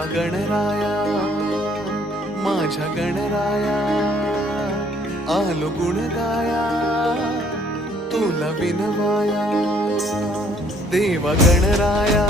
देवा गणराया माझ्या गणराया आलो गुण गाया तुला विनवाया देवा गणराया